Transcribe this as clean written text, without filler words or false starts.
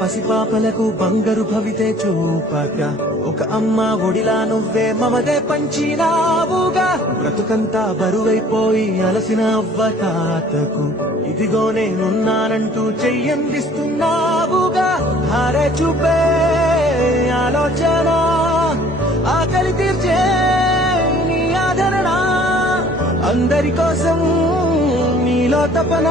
పసిపాపలకు బంగారు భవితే చూపక ఒక అమ్మ ఒడిలా నువ్వే మమదే పంచినావుగా బ్రతుకంతా బరువైపోయి అలసిన అవ్వ తాతకు ఇదిగో నేనున్నానంటూ చెయ్యందిస్తున్నావుగా హారే చూపే ఆలోచన ఆకలి తీర్చే నీ ఆదరణ అందరి కోసం నీలో తపన